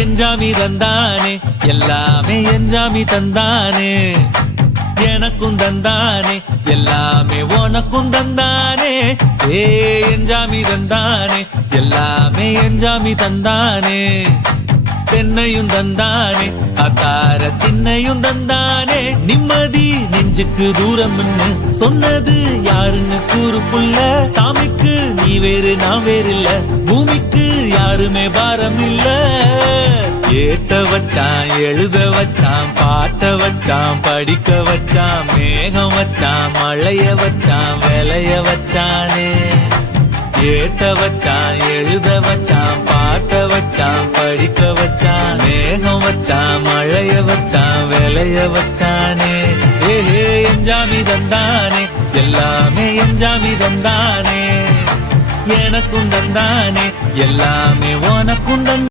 எஞ்சாமி தந்தானே எல்லாமே எஞ்சாமி தந்தானே எனக்கும் தந்தானே எல்லாமே உனக்கும் தந்தானே ஏ எஞ்சாமி தந்தானே எல்லாமே எஞ்சாமி தந்தானே தென்னையும் தந்தானே அத்தார திண்ணையும் தந்தானே நிம்மதி நெஞ்சுக்கு தூரம்னு சொன்னது யாருன்னு கூறு புள்ள சாமிக்கு நீ வேறு நான் வேறு இல்ல பூமிக்கு யாருமே பாரம் இல்ல ஏட்ட வச்சான் எழுத வச்சான் பாட்ட வச்சான் படிக்க வச்சான் மேகம் வச்சான் மழைய வச்சான் விளைய வச்சானே ஏட்ட வச்சான் எழுத வச்சான் பாட்ட வச்சான் படிக்க வச்சான் மேகம் வச்சான் மழைய வச்சான் விளைய வச்சானே ஏஹே எஞ்சாமி தந்தானே எல்லாமே எஞ்சாமி தந்தானே எனக்கும் தந்தானே எல்லாமே உனக்கும் தந்தானே